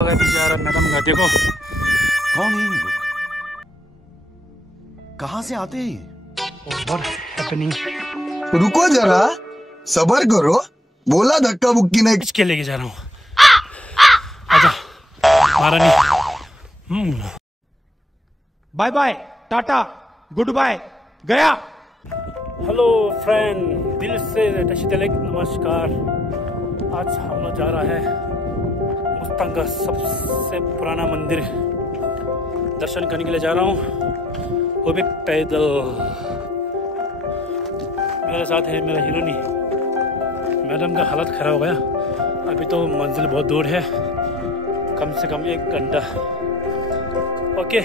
बेचारा मैडम का देखो। कौन है ये लोग? कहाँ से आते हैं? रुको जरा, सबर करो। बोला धक्का बुक्की नहीं। किसके लेके जा रहा हूँ? आजा महारानी। Bye bye, tata, good bye, गया। हेलो फ्रेंड, दिल से तशीतलेक नमस्कार। आज हम लोग जा रहा है मुस्तांग का सबसे पुराना मंदिर दर्शन करने के लिए जा रहा हूँ, वो भी पैदल। मेरे साथ है मेरा हीरोनी। मैडम का हालत खराब हो गया। अभी तो मंजिल बहुत दूर है, कम से कम 1 घंटा। ओके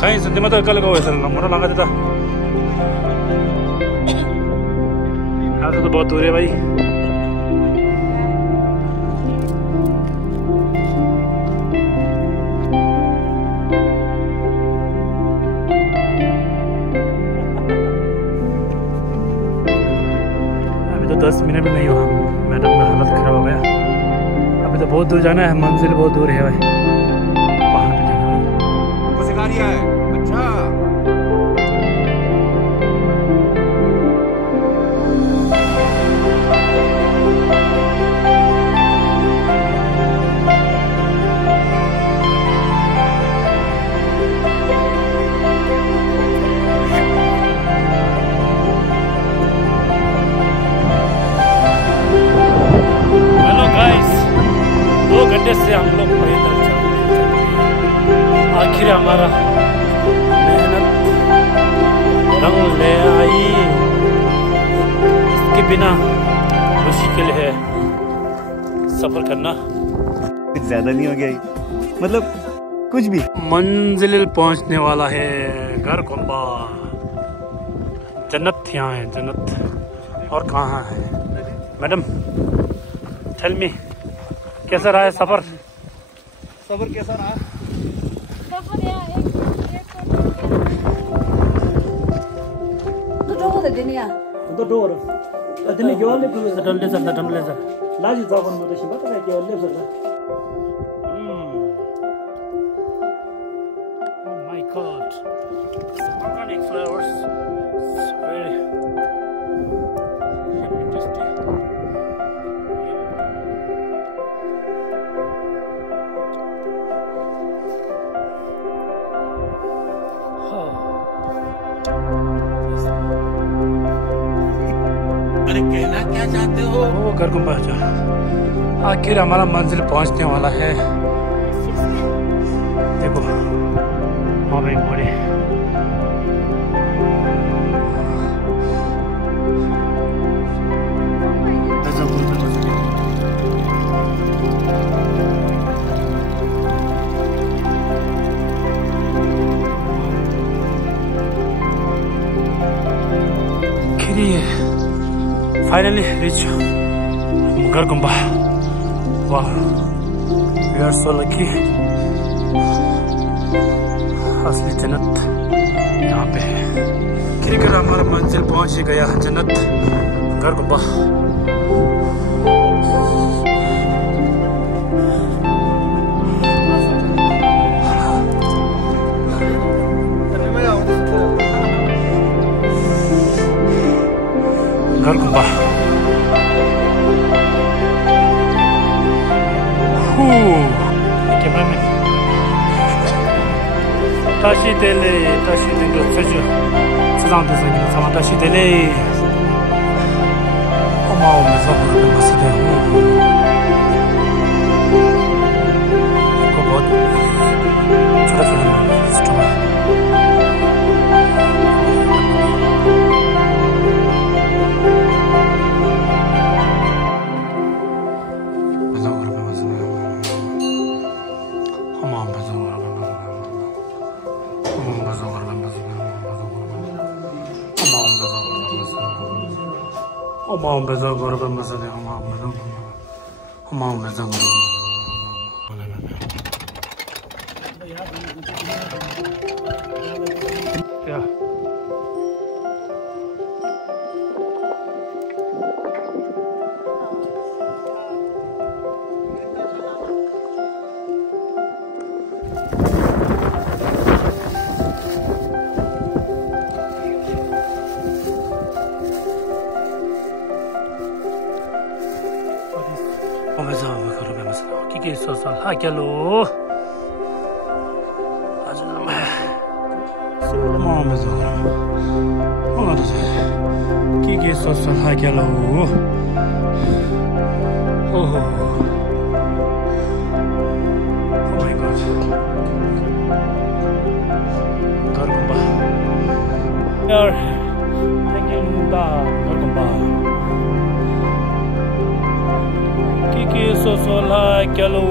कहीं से दिमाग कल का वैसा मोटा लगा देता। यहाँ से तो बहुत दूर है भाई। अभी तो 10 मिनट भी नहीं हुआ, मैडम का हालत खराब हो गया। अभी तो बहुत दूर जाना है, मंजिल बहुत दूर है भाई। पहाड़ पे जाना है। अच्छा, हेलो गाइस, 2 घंटे से हम लोग पैदल चल रहे हैं। आखिर हमारा मेहनत रंग ले आई। इसके बिना मुश्किल है सफर करना। कुछ ज्यादा नहीं हो गया ये? मतलब कुछ भी। मंजिल पहुंचने वाला है, घर गुम्बा। जन्नत यहाँ है, जन्नत। और कहाँ है मैडम? टेल मी, कैसा रहा है सफर? सफर कैसा रहा? Oh my God, organic flowers. It's very interesting. अरे कहना क्या चाहते हो? वो घर गुम्बा जा। आखिर हमारा मंजिल पहुंचने वाला है। देखो वहाँ पे घोड़े। Finally reach Gar Gumba. Wow, we are so lucky. असली जन्नत यहाँ पे है। खिरकर हमारा मंजिल पहुँच ही गया, जन्नत घर गुम्बा। घर गुम्बा। Cameraman 다시 델레 다시 된거 쳐줘. 세상에서 그냥 상황 다시 델레. 어마어마해서 그런 맛이네. 이거 뭐 저래서는 스토어. Kiki sosal hakelo ajama simula mama zora ona Kiki sosal hakelo oh my god gargumba yaar hanging da gargumba Kiki sosal hakelo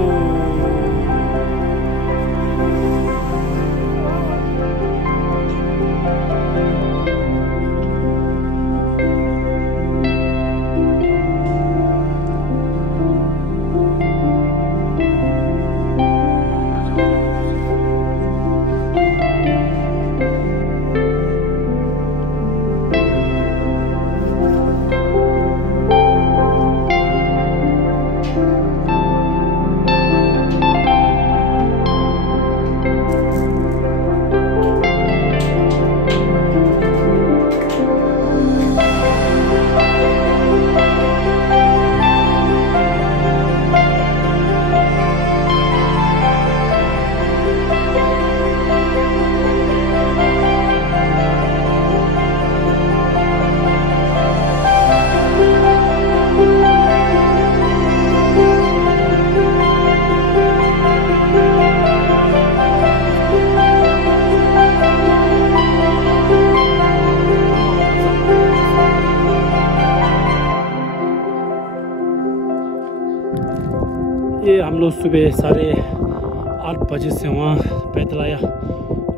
ये हम लोग सुबह 8:30 बजे से वहाँ पैदल आया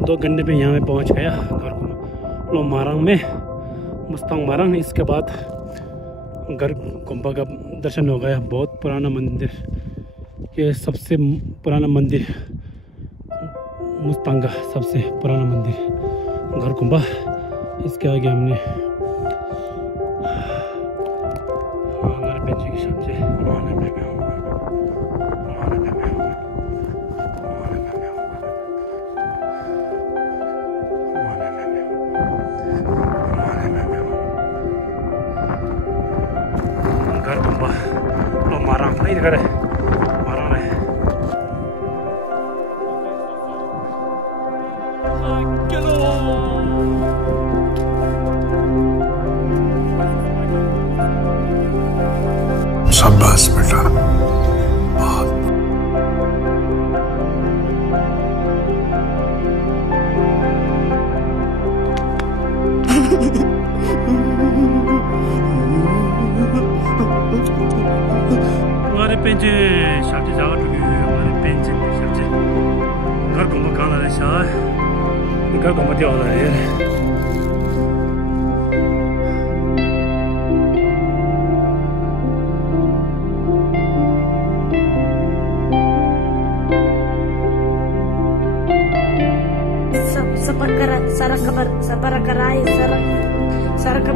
2 घंटे में यहाँ में पहुँच गया घर को मारंग में मुस्तांग मारंग। इसके बाद घर गुम्बा का दर्शन हो गया। बहुत पुराना मंदिर, ये सबसे पुराना मंदिर मुस्तांग का सबसे पुराना मंदिर घर गुम्बा। इसके आगे हमने marang ini negara marang nih. शाबाश बेटा। हमारे पेंचे शादी जावा टुकी हमारे पेंचे शादी घर को मकान है शाह घर को मत याद है sabar karai sarang